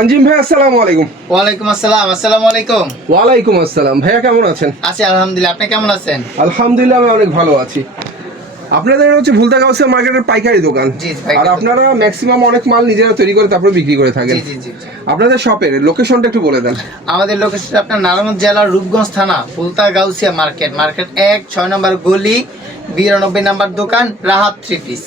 আঞ্জিম ভাই আসসালামু আলাইকুম। ওয়ালাইকুম আসসালাম। আসসালামু আলাইকুম। ওয়ালাইকুম আসসালাম। ভাইয়া কেমন আছেন? আছি আলহামদুলিল্লাহ, আপনি কেমন আছেন? আলহামদুলিল্লাহ আমি অনেক ভালো আছি। আপনাদের হচ্ছে ভুলতা গাউসিয়া মার্কেটের পাইকারি দোকান, জি, পাইকারি আর আপনারা ম্যাক্সিমাম অনেক মাল নিজেরা তৈরি করে তারপরে বিক্রি করে থাকেন। জি জি জি জি। আপনাদের শপের লোকেশনটা একটু বলে দেন। আমাদের লোকেশন আপনার নারায়ণগঞ্জ জেলার রূপগঞ্জ থানা ভুলতা গাউসিয়া মার্কেট 6 নম্বর গলি 92 নম্বর দোকান রাহাত 3 পিস।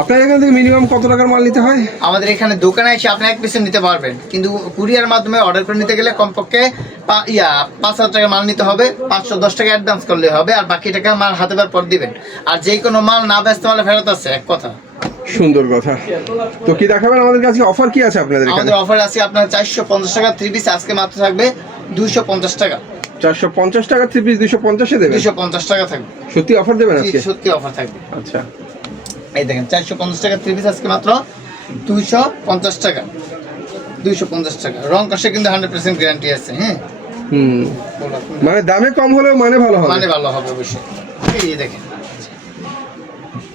আপনার এখান থেকে মিনিমাম কত টাকার মাল নিতে হয়? আমাদের এখানে দোকানে এসে আপনি এক পিস নিতে পারবেন, কিন্তু কুরিয়ার মাধ্যমে অর্ডার করে নিতে গেলে কমপক্ষে 5,000 টাকা মাল নিতে হবে। 510 টাকা অ্যাডভান্স করলে হবে, আর বাকি টাকা মাল হাতে পাওয়ার পর দিবেন। আর যে কোনো মাল না বেচতে পারলে ফেরত আছে, এক কথা। সুন্দর কথা। তো কি দেখাবেন আমাদের কাছে? অফার কি আছে আপনাদের এখানে? আমাদের অফার আছে আপনার 450 টাকা 3 পিস, আজকে মাত্র থাকবে 250 টাকা। 450 টাকা 3 পিস 250 এ দেবেন? 250 টাকা থাকবে। সত্যি অফার দেবেন আজকে? সত্যি অফার থাকবে। আচ্ছা, এই দেখেন 450 টাকা 3 পিস, আজকে মাত্র 250 টাকা। 250 টাকা। রং কষে কিন্তু 100% গ্যারান্টি আছে। হ্যাঁ, মানে দামে কম হলেও মানে ভালো হবে। মানে ভালো হবে অবশ্যই। এই দেখেন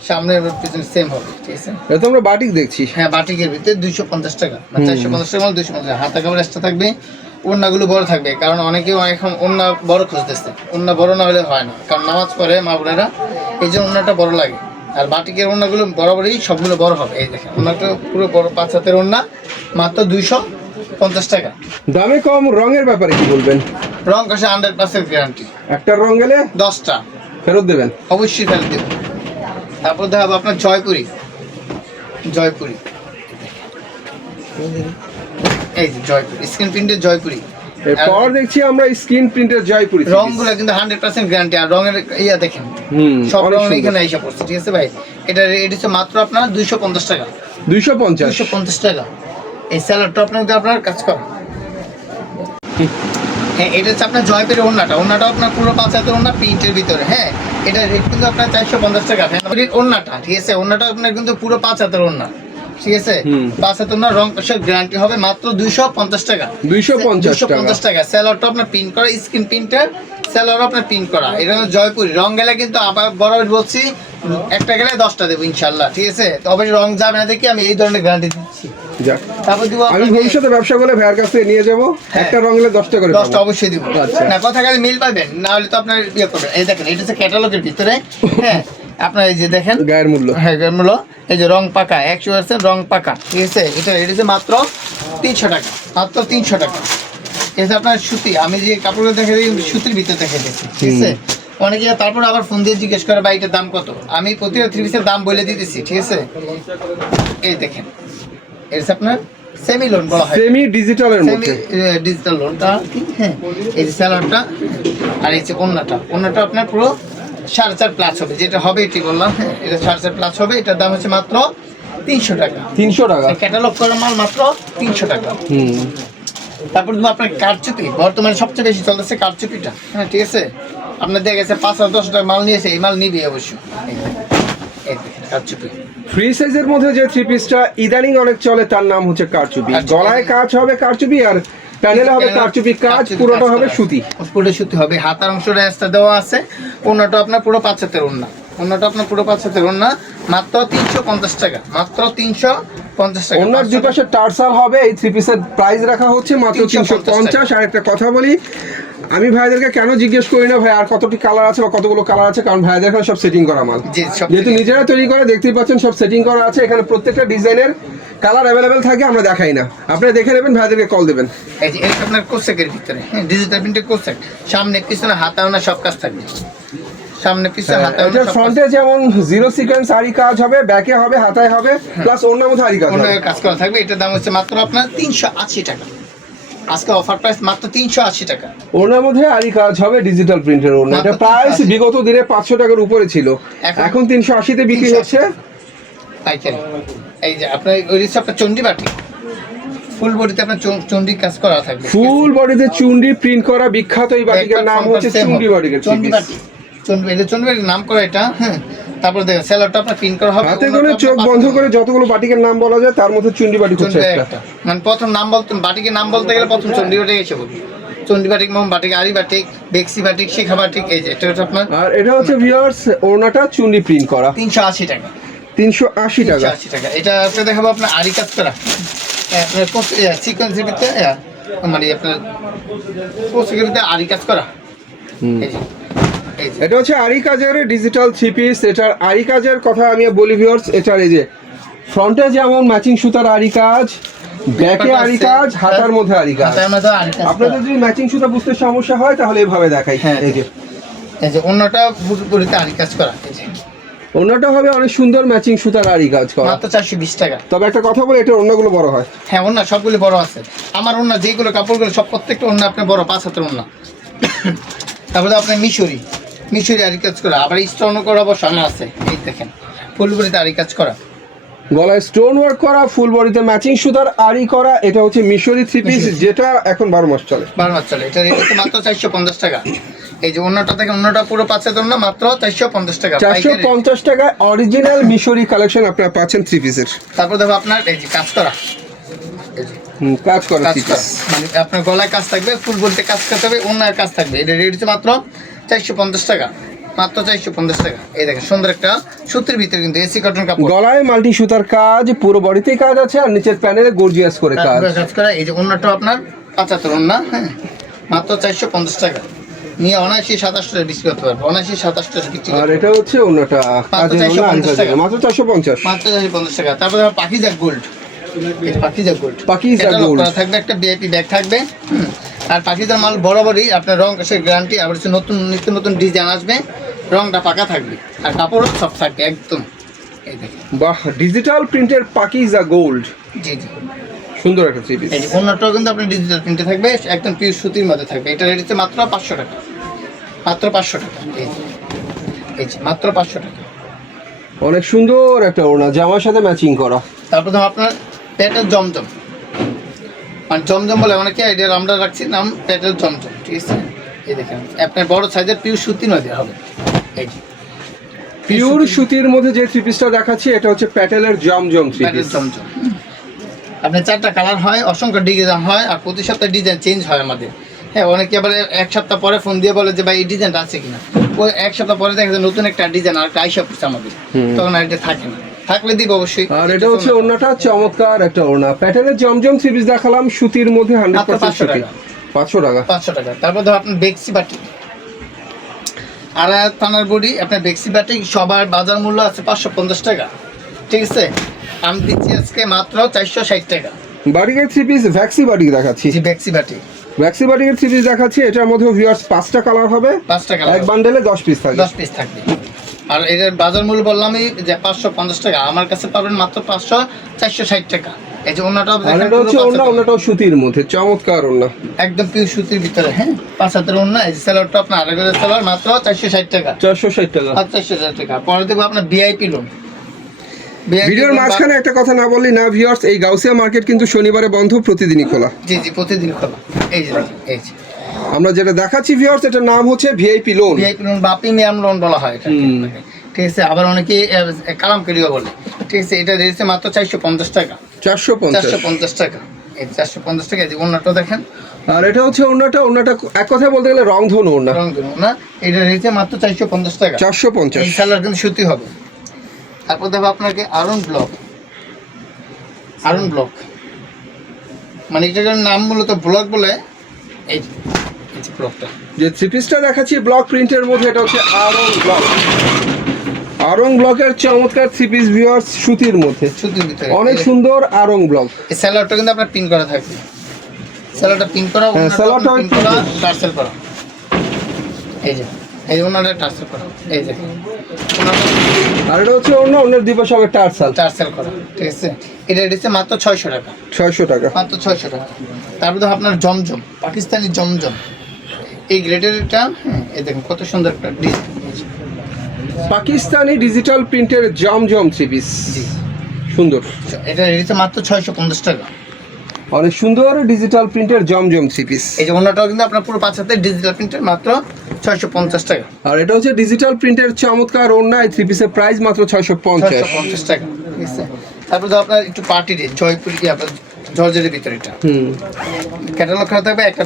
সামনে পিছনে সেম হবে, ঠিক আছে? এটা তো আমরা বাটিক দেখছি। হ্যাঁ, বাটিকের ভিতরে 250 টাকা, 450 টাকা মানে 250 টাকা। হাতা কাপড় এক্সট্রা থাকবে, ওড়নাগুলো বড় থাকবে, কারণ অনেকেও এখন ওড়না বড় খুঁজতেছে। ওড়না বড় না হলে হয় না, কারণ নামাজ পড়ে মা বোনেরা, এই জন্য ওড়নাটা বড় লাগে। আর বাটিকের ওড়নাগুলো বরাবরই সবগুলো বড় হবে। এই দেখেন ওড়নাটা পুরো বড় 5 হাতের ওড়না, মাত্র 250 টাকা। দামে কম, রঙের ব্যাপারে কি বলবেন? রং কষে 100% গ্যারান্টি। একটা রং গেলে 10টা ফেরত দেবেন? অবশ্যই ফেরত দেবেন। তারপর দেখাবো আপনার জয়পুরি। জয়পুরি, এই যে জয়পুরি স্ক্রিন প্রিন্টের জয়পুরি। এরপর দেখছি আমরা স্ক্রিন প্রিন্টের জয়পুরি। রংগুলো কিন্তু 100% গ্যারান্টি, আর রঙের ইয়া দেখেন সব রং এখানে এসে পড়ছে, ঠিক আছে ভাই? এটা রেট হচ্ছে মাত্র আপনার 250 টাকা। 250 টাকা। এই স্যালাডটা আপনার কাজ কর। হ্যাঁ, এটা হচ্ছে আপনার জয়পুরের ওড়নাটা আপনার পুরো 5 হাতের ওড়না প্রিন্টের ভিতরে। হ্যাঁ, এটা রেট কিন্তু আপনার 450 টাকা। ওড়নাটা, ঠিক আছে? ওড়নাটা আপনার কিন্তু পুরো 5 হাতের ওড়না, ঠিক আছে? 5 হাতের ওড়না, রং কষার গ্যারান্টি হবে, মাত্র 250 টাকা। 250 টাকা। স্যালাডটা আপনার প্রিন্ট করা, স্ক্রিন প্রিন্টার স্যালাড আপনার প্রিন্ট করা। এটা হচ্ছে জয়পুরি। রং গেলে কিন্তু আবার বরাবর বলছি, একটা গেলে 10টা দেবো ইনশাল্লাহ, ঠিক আছে? তবে রং যাবে না দেখি আমি এই ধরনের গ্যারান্টি দিচ্ছি। তারপর দিব, আমি ভবিষ্যতে ব্যবসা করলে ভাইয়ের কাছ থেকে নিয়ে যাবো, একটা রং হলে 10টা করে 10টা অবশ্যই দিব। না, কথা খালি মিল পাবেন, না হলে তো আপনার ইয়ে করবেন। এই দেখেন এটা হচ্ছে ক্যাটালগের ভিতরে। হ্যাঁ, আপনার এই যে দেখেন গায়ের মূল্য। হ্যাঁ, গায়ের মূল্য। এই যে রং পাকা 100% রং পাকা, ঠিক আছে? এটা হচ্ছে মাত্র 300 টাকা। মাত্র 300 টাকা। এই যে আপনার সুতি, আমি যে কাপড়গুলো দেখে সুতির ভিতরে দেখে দিচ্ছি, ঠিক আছে? অনেকে তারপর আবার ফোন দিয়ে জিজ্ঞেস করে ভাই এটার দাম কত। আমি প্রতিটা 3 পিসের দাম বলে দিতেছি, ঠিক আছে? এই দেখেন এটা আপনার সেমি লোন বলা হয়, সেমি ডিজিটালের মধ্যে। ডিজিটাল লোনটা, হ্যাঁ। এই যে স্যালাডটা, আর এই যে ওন্নাটা আপনার পুরো 4.5 প্লাস হবে, যেটা হবে এটি বললাম। হ্যাঁ, এটা 4.5 প্লাস হবে। এটার দাম হচ্ছে মাত্র 300 টাকা। 300 টাকা ক্যাটালগ করা মাল মাত্র 300 টাকা। তারপর তুমি আপনার কারচুপি, বর্তমানে সবচেয়ে বেশি চলতেছে কারচুপিটা। হ্যাঁ, ঠিক আছে? আপনার দেখা গেছে 5-10 টাকা মাল নিয়েছে, এই মাল নিবি অবশ্যই। এই দেখেন কারচুপি। ফ্রি সাইজের মধ্যে যে 3 পিসটা ইদানিং অনেক চলে, তার নাম হচ্ছে কারচুপি। গলায় কাজ হবে কারচুপি, আর প্যানেলে হবে কারচুপি কাজ, পুরোটা হবে সুতি। পুরো সুতি হবে। হাতার অংশটা এক্সট্রা দেওয়া আছে। ওন্নাটা আপনার পুরো 5 হাতের ওন্না। ওন্নাটা আপনার পুরো 5 হাতের ওন্না, মাত্র 350 টাকা। মাত্র 350 টাকা। ওন্নার দুই পাশে টার্সাল হবে। এই 3 পিসের প্রাইস রাখা হচ্ছে মাত্র 350। আর একটা কথা বলি, আমি ভাইদেরকে কেন জিজ্ঞেস করি না ভাই আর কতটি কালার আছে বা কতগুলো কালার আছে, কারণ ভাইদের এখানে সব সেটিং করা মাল, যেহেতু নিজেরা তৈরি করে, দেখতেই পাচ্ছেন সব সেটিং করা আছে। এখানে প্রত্যেকটা ডিজাইনের কালার অ্যাভেলেবেল থাকে, আমরা দেখাই না, আপনারা দেখে নেবেন, ভাইদেরকে কল দেবেন। এই যে এটা আপনার কোসেকের ভিতরে, হ্যাঁ, ডিজিটাল প্রিন্টের কোসেক। সামনে পিছনে হাতা ওনা সব কাজ থাকবে। সামনে পিছনে হাতা ওনা সব ফ্রন্টে যেমন জিরো সিকোয়েন্স আরি কাজ হবে, ব্যাকে হবে, হাতায় হবে, প্লাস ওন্নার মধ্যে আরি কাজ হবে, ওন্নার কাজ করা থাকবে। এটার দাম হচ্ছে মাত্র আপনার 380 টাকা। আজকে অফার প্রাইস মাত্র 380 টাকা। ওনার মধ্যে আরি কাজ হবে, ডিজিটাল প্রিন্টের ওনা। এটা প্রাইস বিগত দিনে 500 টাকার উপরে ছিল, এখন 380 তে বিক্রি হচ্ছে পাইকারি। এই যে আপনার ওই হচ্ছে আপনার চন্ডি বাটি, ফুল বডিতে আপনার চন্ডি কাজ করা থাকবে। ফুল বডিতে চুন্ডি প্রিন্ট করা, বিখ্যাত এই বাটিকের নাম হচ্ছে চুন্ডি বাটিকের। চন্ডি বাটি, চন্ডি বাটির নাম করা এটা। হ্যাঁ, তারপর দেখেন স্যালাডটা আপনার প্রিন্ট করা হবে। হাতে করে চোখ বন্ধ করে যতগুলো বাটিকের নাম বলা যায় তার মধ্যে চুন্ডি বাটি হচ্ছে একটা। মানে প্রথম নাম বলতে, বাটিকের নাম বলতে গেলে প্রথম চন্ডি বাটি এসে বলি। চন্ডি বাটিক, মোম বাটিক, আরি বাটিক, বেক্সি বাটিক, শিখা বাটিক। এই যে এটা হচ্ছে আপনার, আর এটা হচ্ছে ভিউয়ার্স ওড়নাটা চুন্ডি প্রিন্ট করা, 380 টাকা। 380 টাকা। 380 টাকা। এটা দেখাবো আপনার আরি কাজ করা। আপনার সিকোয়েন্সের ভিতরে মানে আপনার পোস্টের ভিতরে আরি কাজ করা। এই যে এটা হচ্ছে আরি কাজের ডিজিটাল থ্রি পিস। এটার আরি কাজের কথা আমি বলি ভিউয়ার্স, এটার এই যে ফ্রন্টে যেমন ম্যাচিং সুতার আরি কাজ, ব্যাকে আরি কাজ, হাতার মধ্যে আরি কাজ। আপনাদের যদি ম্যাচিং সুতা বুঝতে সমস্যা হয় তাহলে এইভাবে দেখাই। এই যে অন্যটা পুরোপুরিতে আরি কাজ করা। এই যে অন্যটা হবে অনেক সুন্দর ম্যাচিং সুতার আরি কাজ করা, মাত্র 420 টাকা। তবে একটা কথা বলি, এটা অন্যগুলো বড় হয়। হ্যাঁ, অন্য সবগুলো বড় আছে। আমার অন্য যেগুলো কাপড়গুলো সব প্রত্যেকটা অন্য আপনার বড় 5 হাতের অন্য। তারপরে আপনার মিশরি আরি কাজ করা, আবার স্টোন করা বসানো আছে। এই দেখেন ফুল বডিতে আরি কাজ করা, গলায় স্টোন ওয়ার্ক করা, ফুল বডিতে ম্যাচিং সুতার আরি করা। এটা হচ্ছে মিশরি থ্রি পিস, যেটা এখন 12 মাস চলে। 12 মাস চলে। এটা রেট মাত্র 450 টাকা। এই যে অন্যটা থেকে অন্যটা পুরো 5 হাতের না, মাত্র 450 টাকা। 450 টাকায় অরিজিনাল মিশরি কালেকশন আপনারা পাচ্ছেন থ্রি পিসের। তারপর দেখো আপনার এই যে কাজ করা, এই যে কাজ করা কাজ থ্রি করা, পিস, মানে আপনার গলায় কাজ থাকবে, ফুল বডিতে কাজ করতে হবে, অন্যার কাজ থাকবে। এটা রেট হচ্ছে মাত্র 450 টাকা, মাত্র 450 টাকা। এই দেখেন সুন্দর একটা সুতির ভিতরে কিন্তু এসি কটন কাপড়, গলায় মাল্টি সুতার কাজ, পুরো বডিতে কাজ আছে, আর নিচের প্যানেলে গর্জিয়াস করে কাজ করা। এই যে অন্যটা আপনার 75 অন্য, হ্যাঁ, মাত্র 450 টাকা। নিয়ে 79-27 টাকা বিক্রি করতে পারবে, 79-27 টাকা বিক্রি। আর এটা হচ্ছে অন্যটা কাজের অন্য আনসার টাকা, মাত্র 450, মাত্র 450 টাকা। তারপরে পাকিজা গোল্ড, পাকিজা গোল্ড থাকবে, একটা ভিআইপি ব্যাগ থাকবে। আর পাকিজার মাল বরাবরই আপনার রং সে গ্যারান্টি, আবার হচ্ছে নতুন নিত্য নতুন ডিজাইন আসবে, রংটা পাকা থাকবে, আর কাপড়ও সব থাকবে একদম। এই দেখেন বাহ, ডিজিটাল প্রিন্টের পাকিজা গোল্ড। জি জি, সুন্দর একটা থ্রি পিস। এই যে অন্যটাও কিন্তু আপনার ডিজিটাল প্রিন্টে থাকবে, একদম পিওর সুতির মধ্যে থাকবে। এটা রেট হচ্ছে মাত্র 500 টাকা, মাত্র 500 টাকা। এই যে মাত্র 500 টাকা। অনেক সুন্দর একটা ওড়না, জামার সাথে ম্যাচিং করা। তারপর ধর আপনার প্যাটেল জমজম, মানে জমজম বলে অনেকে আইডিয়া, আমরা রাখছি নাম প্যাটেল জমজম, ঠিক আছে। এই দেখেন আপনার বড় সাইজের পিওর সুতির মধ্যে হবে। এই যে পিওর সুতির মধ্যে যে থ্রি পিসটা দেখাচ্ছি, এটা হচ্ছে প্যাটেলের জমজম থ্রি পিস। জমজম আপনার 4টা কালার হয়, অসংখ্য ডিজাইন হয়, আর প্রতি সপ্তাহে ডিজাইন চেঞ্জ হয় আমাদের। হ্যাঁ, অনেকে আবার 1 সপ্তাহ পরে ফোন দিয়ে বলে যে ভাই এই ডিজাইনটা আছে কিনা। ওই 1 সপ্তাহ পরে দেখা যায় নতুন একটা ডিজাইন আর আইসা পড়ছে আমাদের, তখন আর এটা থাকে না, থাকলে দিব অবশ্যই। আর এটা হচ্ছে ওড়নাটা, চমৎকার একটা ওড়না, প্যাটেলের জমজম থ্রি পিস দেখালাম, সুতির মধ্যে 100% সুতি, 500 টাকা। 500 টাকা। তারপর ধর আপনার বেক্সি বাটি, আর থানার বডি, আপনার বেক্সি বাটি সবার বাজার মূল্য আছে 550 টাকা, ঠিক আছে। আমি দিচ্ছি আজকে মাত্র 460 টাকা। বাটিকের থ্রি পিস, ভ্যাক্সি বাটিক দেখাচ্ছি। জি, বেক্সি বাটি, ভ্যাক্সি বাটিকের থ্রি পিস দেখাচ্ছি। এটার মধ্যে ভিউয়ার্স 5টা কালার হবে, 5টা কালার, এক বান্ডেলে 10 পিস থাকবে, 10 পিস থাকবে। আর এটার বাজার মূল্য বললামই যে 550 টাকা, আমার কাছে পাবেন মাত্র 460 টাকা। এই যে ওন্নাটা এটা হচ্ছে ওন্নাটাও সুতির মধ্যে, চমৎকার ওন্না, একদম পিওর সুতির ভিতরে, হ্যাঁ, 5 হাতের ওন্না। এই সেলারটা আপনার আরেকটা সেলার মাত্র 460 টাকা, 460 টাকা, 460 টাকা। পরে দেবো আপনার ভিআইপি লোন। ভিডিওর মাঝখানে একটা কথা না বললি না ভিউয়ার্স, এই গাউসিয়া মার্কেট কিন্তু শনিবারে বন্ধ, প্রতিদিনই খোলা। জি জি, প্রতিদিন খোলা। এই যে দেখেন, এই যে আমরা যেটা দেখাচ্ছি ভিউয়ার্স, এটার নাম হচ্ছে ভিআইপি লোন। ভিআইপি লোন বা প্রিমিয়াম লোন বলা হয় এটা, ঠিক আছে। আবার অনেকে কালামকারীও বলে, ঠিক আছে। এটা রেট মাত্র 450 টাকা, 450 টাকা। এই 450 টাকা। এই যে ওন্নাটা দেখেন, আর এটা হচ্ছে ওন্নাটা এক কথায় বলতে গেলে রংধনু ওন্না, রংধনু না। এটা রেট মাত্র 450 টাকা, 450। এই কালার কিন্তু সুতি হবে। তারপর দেখো আপনাকে আয়রন ব্লক, মানে এটার নাম মূলত ব্লক বলে। এই যে ব্লকটা, যে থ্রি পিসটা দেখাচ্ছি ব্লক প্রিন্টের মধ্যে, এটা হচ্ছে আরং ব্লকের চমৎকার থ্রি পিস ভিউয়ার্স, সুতির মধ্যে, সুতির ভিতরে অনেক সুন্দর আরং ব্লক। এই সেলারটা কিন্তু আপনার পিন করা থাকবে, সেলারটা পিন করা, সেলারটা পিন করা, টার্সেল করা। এই যে এই ওনাটা টার্সেল করা, এই যে আর এটা হচ্ছে অন্যের দিবস হবে টার্সেল করা, ঠিক আছে। এটা দিচ্ছে মাত্র 600 টাকা, 600 টাকা, মাত্র 600 টাকা। তারপর তো আপনার জমজম, পাকিস্তানি জমজম, এই গ্রেডের এটা, এই দেখুন কত সুন্দর একটা ডিজাইন, পাকিস্তানি ডিজিটাল প্রিন্টের জমজম থ্রি পিস, সুন্দর। এটা দিচ্ছে মাত্র 650 টাকা, অনেক সুন্দর ডিজিটাল প্রিন্টের জমজম থ্রি পিস। এই যে ওনাটাও কিন্তু আপনার পুরো 5 হাতের ডিজিটাল প্রিন্টের, মাত্র 650 টাকা। আর এটা হচ্ছে ডিজিটাল প্রিন্টের চমৎকার ওড়না, এই থ্রি পিসের প্রাইস মাত্র 650 টাকা, ঠিক আছে। তারপর তো আপনার একটু পার্টি রে জয়পুরি আপনার জর্জের ভিতরে, এটা ক্যাটালগ করা থাকবে, একটা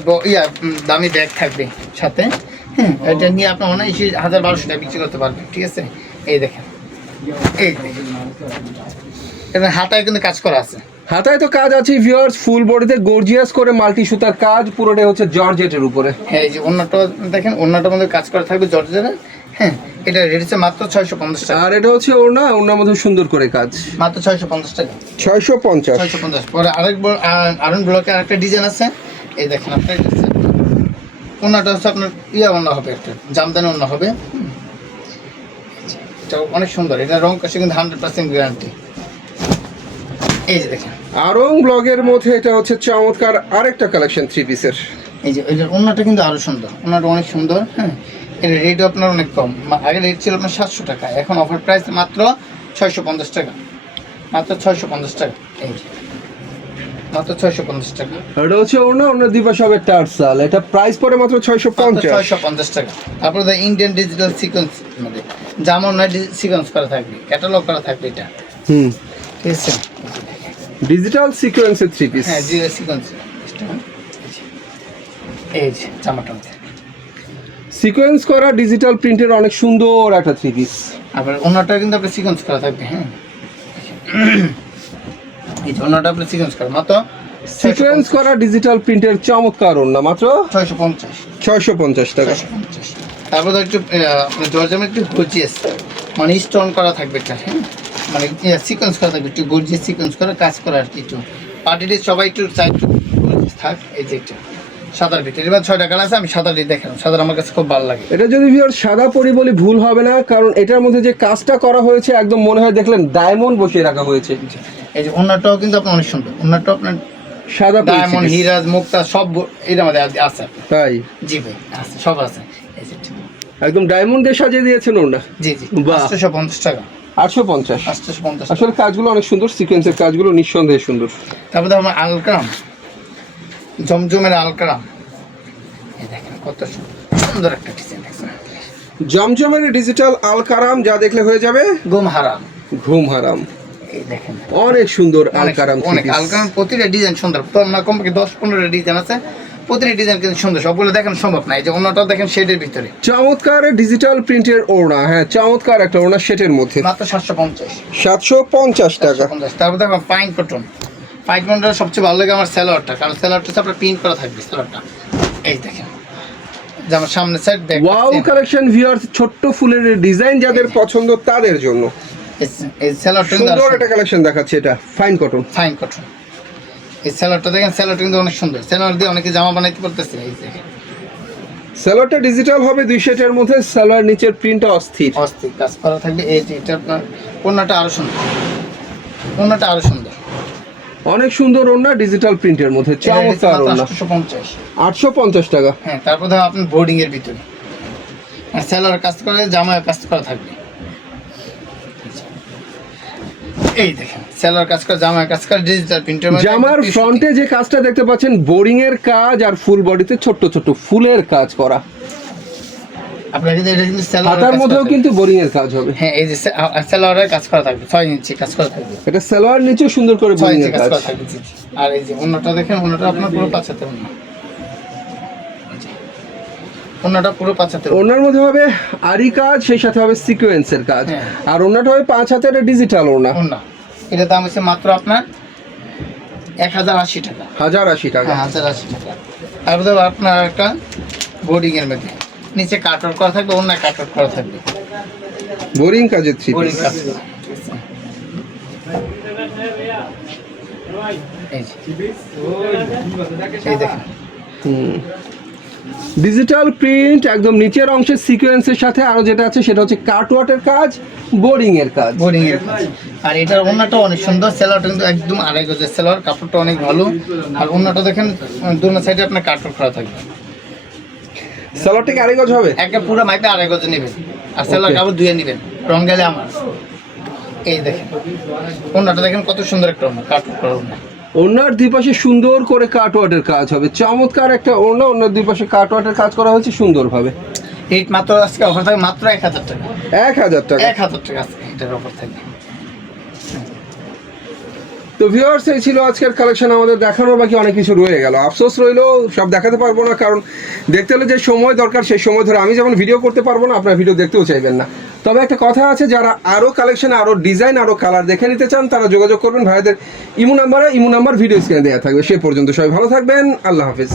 দামি ব্যাগ থাকবে সাথে, হ্যাঁ। এটা নিয়ে আপনার 19,000-1200 টাকা বিক্রি করতে পারবেন, ঠিক আছে। এই দেখেন, এই দেখেন, এটা হাতায় কিন্তু কাজ করা আছে, হাতায় তো কাজ আছে ভিউয়ার্স, ফুল বডিতে গর্জিয়াস করে মাল্টি সুতার কাজ, পুরোটাই হচ্ছে জর্জেটের উপরে। হ্যাঁ এই যে অন্যটা দেখেন, অন্যটার মধ্যে কাজ করা থাকবে জর্জেটের। হ্যাঁ এটা রেট হচ্ছে মাত্র 650 টাকা। আর এটা হচ্ছে ওড়নার মধ্যে সুন্দর করে কাজ, মাত্র 650 টাকা। 650। 650। পরে আরন ব্লকে আরেকটা ডিজাইন আছে, এই দেখেন আপনার ওন্নাটা হচ্ছে আপনার ওন্না হবে, একটা জামদানি ওন্না হবে। এটা অনেক সুন্দর, এটা রং কষে কিন্তু 100% গ্যারান্টি। এই যে দেখেন আরং ব্লগের মধ্যে এটা হচ্ছে চমৎকার আরেকটা কালেকশন 3 পিসের। এই যে এটার ওন্নাটা কিন্তু আরো সুন্দর, ওন্নাটা অনেক সুন্দর। হ্যাঁ এর রেট আপনার অনেক কম, আগে রেট ছিল আপনার 700 টাকা, এখন অফার প্রাইস মাত্র 650 টাকা। মাত্র 650 টাকা। এই যে মাত্র 650 টাকা। এটা হচ্ছে ওড়নার দুই পাশে হবে টার্সাল, এটা প্রাইস পড়ে মাত্র 650। 650 টাকা। তারপরে দ্য ইন্ডিয়ান ডিজিটাল সিকোয়েন্স, মানে জামা নয় সিকোয়েন্স করা থাকবে, ক্যাটালগ করা থাকবে এটা। ঠিক আছে, ডিজিটাল সিকোয়েন্সের 3 পিস। হ্যাঁ ডিজিটাল সিকোয়েন্স। এই যে জামাটা সিকোয়েন্স করা ডিজিটাল প্রিন্টের অনেক সুন্দর একটা 3 পিস। আবার ওন্নাটা কিন্তু আপনার সিকোয়েন্স করা থাকবে। হ্যাঁ এই যে ওন্নাটা আপনার সিকোয়েন্স করা, মাত্র সিকোয়েন্স করা ডিজিটাল প্রিন্টের চমৎকার ওড়না, মাত্র 650 টাকা। 650। তারপর একটু আপনার জর্জের একটু গর্জিয়াস, মানে স্টোন করা থাকবে এটা। হ্যাঁ মানে সিকোয়েন্স করা থাকবে, একটু গর্জিয়াস সিকোয়েন্স করা কাজ করা আর কি। একটু পার্টিতে সবাই একটু চাই থাক। এই যে একটা সাদার ভিতরে, এবার 6টা কালার আছে, আমি সাদাটি দেখালাম। সাদা আমার কাছে খুব ভালো লাগে। এটা যদি ভিউয়ার সাদা পরি বলি ভুল হবে না, কারণ এটার মধ্যে যে কাজটা করা হয়েছে একদম মনে হয় দেখলেন ডায়মন্ড বসিয়ে রাখা হয়েছে। এই যে ওন্নাটাও কিন্তু আপনার অনেক সুন্দর, ওন্নাটাও আপনার সাদা ডায়মন্ড, হিরাজ, মুক্তা সব এর মধ্যে আছে। তাই? জি ভাই আছে, সব আছে। এই যে একদম ডায়মন্ড দিয়ে সাজিয়ে দিয়েছেন ওড়না। জি জি, বাহ। 850 টাকা। 850। 850। আসলে কাজগুলো অনেক সুন্দর, সিকোয়েন্সের কাজগুলো নিঃসন্দেহে সুন্দর। তারপরে আমার আলকারাম, জমজমের আলকারাম, এই দেখেন কত সুন্দর একটা ডিজাইন দেখছেন। জমজমের ডিজিটাল আলকারাম, যা দেখলে হয়ে যাবে ঘুম হারাম। ঘুম হারাম। এই দেখেন অনেক সুন্দর অনেক আলকারাম। অনেক আলকারাম, প্রতিটা ডিজাইন সুন্দর। তো আমরা কমপক্ষে 10-15টা ডিজাইন আছে, প্রতিটা ডিজাইন কিন্তু সুন্দর, সবগুলো দেখেন সম্ভব না। এই যে অন্যটাও দেখেন শেডের ভিতরে, চমৎকার ডিজিটাল প্রিন্টের ওড়না। হ্যাঁ চমৎকার একটা ওড়না সেটের মধ্যে, মাত্র 750। 750 টাকা। তারপর দেখো পাইন কটন। পাইন কটনটা সবচেয়ে ভালো লাগে আমার সেলোয়ারটা, কারণ সেলোয়ারটা হচ্ছে আপনার প্রিন্ট করা থাকবে সেলোয়ারটা। এই দেখেন যে আমার সামনে side back. Wow collection viewers, ছোট্ট ফুলের ডিজাইন যাদের পছন্দ তাদের জন্য এই সেলোয়ারটা সুন্দর একটা কালেকশন দেখাচ্ছে। এটা ফাইন কটন। Fine cotton. এই সেলোয়ারটা দেখেন, সেলোয়ারটা কিন্তু অনেক সুন্দর। সেলোয়ার দিয়ে অনেকে জামা বানাইতে পারতেছে। এই দেখেন সালোয়ারটা ডিজিটাল হবে 2 সেটের মধ্যে, সালোয়ার নিচের প্রিন্টটা অস্থির অস্থির কাজ করা থাকবে। এই যে এটা আপনার ওন্নাটা আরো সুন্দর, ওন্নাটা আরো সুন্দর, অনেক সুন্দর ওড়না ডিজিটাল প্রিন্টের মধ্যে, চমৎকার ওড়না। 850। 850 টাকা। হ্যাঁ তারপর ধরো আপনার বোর্ডিং এর ভিতরে সেলোয়ার কাজ করে, জামায় কাজ করা থাকবে। এই দেখেন সেলোয়ার কাজ করে, জামায় কাজ করে, ডিজিটাল প্রিন্টের মধ্যে। জামার ফ্রন্টে যে কাজটা দেখতে পাচ্ছেন বোরিং এর কাজ, আর ফুল বডিতে ছোট ছোট ফুলের কাজ করা। আপনার কিন্তু এটা কিন্তু সেলোয়ার হাতার মধ্যেও কিন্তু বোরিং এর কাজ হবে। হ্যাঁ এই যে সেলোয়ারের কাজ করা থাকবে, 6 ইঞ্চি কাজ করা থাকবে। এটা সালোয়ার নিচে সুন্দর করে 6 বোরিং ইঞ্চি এর কাজ কাজ। করা থাকবে। আর এই যে ওন্নাটা দেখেন, ওন্নাটা আপনার পুরো 5 হাতের ওন্না। ওন্নাটা পুরো 5 হাতের। ওনার মধ্যে হবে আরি কাজ, সেই সাথে হবে সিকোয়েন্সের কাজ। হ্যাঁ। আর ওনাটা হবে 5 হাতের ডিজিটাল ওনা। ওন্না এটা দাম হচ্ছে মাত্র আপনার 1080 টাকা। 1080 টাকা। হ্যাঁ 1080 টাকা। তারপর আপনার একটা বোর্ডিং এর মধ্যে নিচে কাটওয়ার্ক করা থাকবে, ওন্না কাটওয়ার্ক করা থাকবে, বোরিং কাজের 3 বোর্ডিং পিস। কাজ। এই যে এই দেখেন ডিজিটাল প্রিন্ট, একদম নিচের অংশের সিকোয়েন্সের সাথে আরো যেটা আছে সেটা হচ্ছে কাটওয়ার্কের কাজ, বোরিং এর কাজ। বোর্ডিং এর কাজ। আর এটার ওন্নাটা অনেক সুন্দর, সেলোয়ারটা কিন্তু একদম 2.5 গজের সেলোয়ার, কাপড়টা অনেক ভালো। আর ওন্নাটা দেখেন দুনো সাইডে আপনার কাটওয়ার্ক করা থাকবে। সালোয়ারটা কি আড়াই গজ হবে? একটা পুরো মাইপে 2.5 গজে নেবেন, আর সেলোয়ার কাপড় 2 নেবেন, রং গেলে আমার। এই দেখেন ওন্নাটা দেখেন কত সুন্দর একটা ওন্না, কাটওয়ার্ক করা ওন্না। ওনার দুই পাশে সুন্দর করে কাটওয়ার্কের কাজ হবে, চমৎকার একটা ওড়না। ওনার দুই পাশে কাটওয়ার্কের কাজ করা হয়েছে সুন্দরভাবে। রেট মাত্র আজকে অফার থাকবে মাত্র 1000 টাকা। 1000 টাকা। 1000 টাকা আজকে এটার অফার থাকবে। তো ভিউয়ার্স, এই ছিল আজকের কালেকশন। আমাদের দেখানোর বাকি অনেক কিছু রয়ে গেল, আফসোস রইলো সব দেখাতে পারবো না, কারণ দেখতে হলে যে সময় দরকার সেই সময় ধরে আমি যেমন ভিডিও করতে পারবো না, আপনার ভিডিও দেখতেও চাইবেন না। তবে একটা কথা আছে, যারা আরো কালেকশন, আরো ডিজাইন, আরো কালার দেখে নিতে চান তারা যোগাযোগ করবেন ভাইদের ইমো নাম্বার ভিডিও স্ক্রিনে দেওয়া থাকবে। সে পর্যন্ত সবাই ভালো থাকবেন, আল্লাহ হাফেজ।